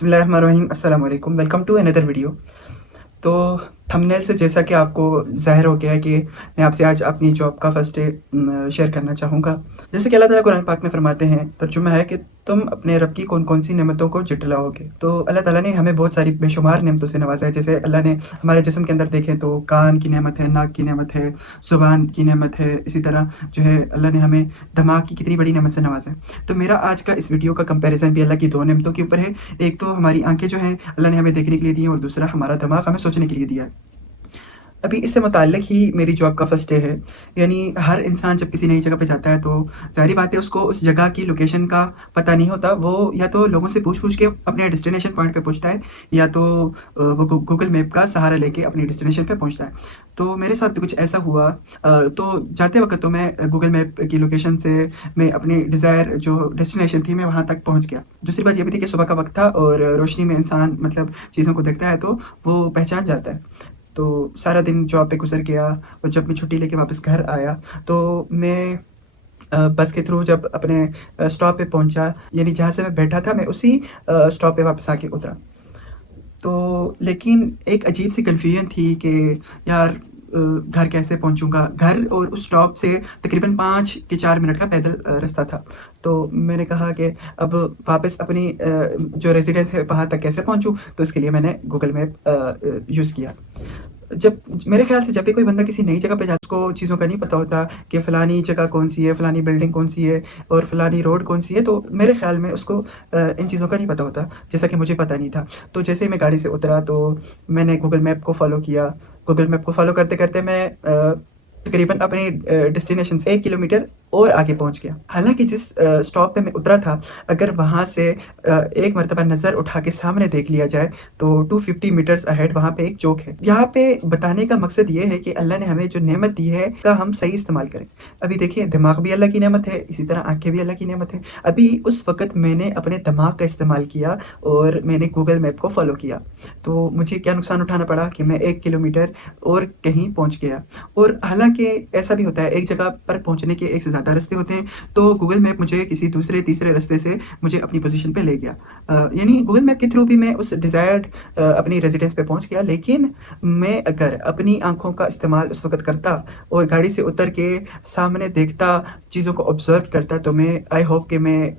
बिस्मिल्लाहिर्रहमानिर्रहीम, अस्सलाम वालेकुम, वेलकम टू अनदर वीडियो। तो थंबनेल से जैसा कि आपको ज़ाहिर हो गया है कि मैं आपसे आज अपनी जॉब का फर्स्ट डे शेयर करना चाहूँगा। जैसे कि अल्लाह ताला कुरान पाक में फरमाते हैं, तर्जुमा है कि तुम अपने रब की कौन-कौन सी नेमतों को झुठलाओगे। तो अल्लाह ताला ने हमें बहुत सारी बेशुमार नेमतों से नवाज़ा है। जैसे अल्लाह ने हमारे जिस्म के अंदर देखें तो कान की नेमत है, नाक की नेमत है, ज़ुबान की नेमत है। इसी तरह जो है अल्लाह ने हमें दिमाग की कितनी बड़ी नेमत से नवाज़ा है। तो मेरा आज का इस वीडियो का कंपैरिज़न भी अल्लाह की 2 नेमतों के ऊपर है। एक तो हमारी आँखें जो हैं अल्लाह ने हमें देखने के लिए दी हैं, और दूसरा हमारा दिमाग हमें सोचने के लिए दिया है। अभी इससे मुताल्लिक़ ही मेरी जॉब का फर्स्ट डे है। यानी हर इंसान जब किसी नई जगह पे जाता है तो ज़ाहिर-सी बात है उसको उस जगह की लोकेशन का पता नहीं होता। वो या तो लोगों से पूछ-पूछ के अपने डेस्टिनेशन पॉइंट पे पहुँचता है, या तो वो गूगल मैप का सहारा लेके अपनी डेस्टिनेशन पे पहुँचता है। तो मेरे साथ भी कुछ ऐसा हुआ। तो जाते वक़्त तो मैं गूगल मैप की लोकेशन से मैं अपनी डिज़ायर जो डेस्टिनेशन थी मैं वहाँ तक पहुँच गया। दूसरी बात ये भी थी कि सुबह का वक़्त था और रोशनी में इंसान मतलब चीज़ों को देखता है तो वो पहचान जाता है। तो सारा दिन जॉब पे गुज़र गया, और जब मैं छुट्टी लेके वापस घर आया तो मैं बस के थ्रू जब अपने स्टॉप पे पहुँचा, यानी जहाँ से मैं बैठा था मैं उसी स्टॉप पे वापस आके उतरा। तो लेकिन एक अजीब-सी कन्फ्यूज़न थी कि यार घर कैसे पहुँचूँगा? घर और उस स्टॉप से तकरीबन 5 के 4 मिनट का पैदल रास्ता था। तो मैंने कहा कि अब वापस अपनी जो रेज़िडेंस है वहाँ तक कैसे पहुँचूँ? तो इसके लिए मैंने गूगल मैप यूज़ किया। जब मेरे ख़्याल से जब भी कोई बंदा किसी नई जगह पे जाता है, उसको चीज़ों का नहीं पता होता कि फ़लानी जगह कौन-सी है, फ़लानी बिल्डिंग कौन-सी है और फ़लानी रोड कौन-सी है, तो मेरे ख़्याल में उसको इन चीज़ों का नहीं पता होता, जैसा कि मुझे पता नहीं था। तो जैसे ही मैं गाड़ी से उतरा तो मैंने गूगल मैप को फ़ॉलो किया। गूगल मैप को फ़ॉलो करते-करते मैं तकरीबन अपनी डेस्टिनेशन से 1 किलोमीटर और आगे पहुँच गया। हालाँकि जिस स्टॉप पे मैं उतरा था, अगर वहाँ से एक मर्तबा नज़र उठा के सामने देख लिया जाए तो 250 मीटर्स अहेड वहाँ पे एक चौक है। यहाँ पे बताने का मकसद ये है कि अल्लाह ने हमें जो नेमत दी है का हम सही इस्तेमाल करें। अभी देखिए, दिमाग भी अल्लाह की नेमत है, इसी तरह आँखें भी अल्लाह की नेमत है। अभी उस वक़्त मैंने अपने दिमाग का इस्तेमाल किया और मैंने गूगल मैप को फ़ॉलो किया। तो मुझे क्या नुकसान उठाना पड़ा कि मैं 1 किलोमीटर और कहीं पहुँच गया। और हालाँकि ऐसा भी होता है, एक जगह पर पहुँचने के एक से ज़्यादा रास्ते होते हैं, तो गूगल मैप मुझे किसी दूसरे तीसरे रास्ते से मुझे अपनी पोज़ीशन पे ले गया। यानी गूगल मैप के थ्रू भी मैं उस डिज़ायर्ड अपनी रेज़िडेंस पे पहुँच गया, लेकिन मैं अगर अपनी आँखों का इस्तेमाल उस वक़्त करता और गाड़ी से उतर के सामने देखता, चीज़ों को ऑब्ज़र्व करता, तो मैं आई होप कि मैं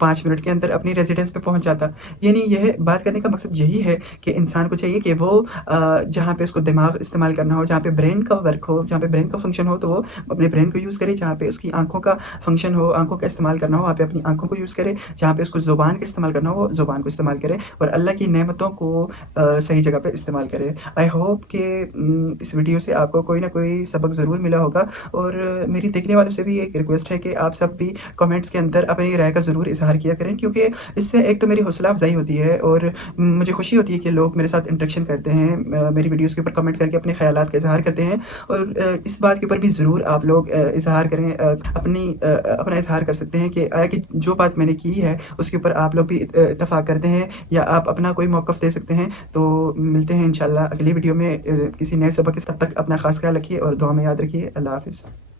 5 मिनट के अंदर अपनी रेज़िडेंस पे पहुँच जाता। यानी यह बात करने का मकसद यही है कि इंसान को चाहिए कि वो जहाँ पे उसको दिमाग इस्तेमाल करना हो, जहाँ पे ब्रेन का वर्क हो, जहाँ पे ब्रेन का फ़ंक्शन हो, तो वो अपने ब्रेन को यूज़ करे। जहाँ पे उसकी आँखों का फ़ंक्शन हो, आँखों का इस्तेमाल करना हो, वहाँ पे अपनी आँखों को यूज़ करे। जहाँ पे उसको ज़ुबान का इस्तेमाल करना हो, वो ज़ुबान को इस्तेमाल करे और अल्लाह की नेमतों को सही जगह पे इस्तेमाल करे। आई होप कि इस वीडियो से आपको कोई ना कोई सबक ज़रूर मिला होगा, और मेरी देखने वालों से भी एक रिक्वेस्ट है कि आप सब भी कमेंट्स के अंदर अपनी राय का ज़रूर इज़हार किया करें, क्योंकि इससे एक तो मेरी हौसला अफ़ज़ाई होती है और मुझे खुशी होती है कि लोग मेरे साथ इंटरेक्शन करते हैं, मेरी वीडियोज़ के ऊपर कमेंट करके अपने ख़यालात का इज़हार करते हैं। और इस बात के ऊपर भी ज़रूर आप लोग इज़हार करें, अपना इज़हार कर सकते हैं कि कि जो बात मैंने की है उसके ऊपर आप लोग भी इत्तेफ़ाक करते हैं, या आप अपना कोई मौक़िफ़ दे सकते हैं। तो मिलते हैं इंशाअल्लाह अगली वीडियो में किसी नए सबक के साथ। तब तक अपना ख़ास ख़याल रखिए और दुआ में याद रखिए। अल्लाह हाफ़िज़।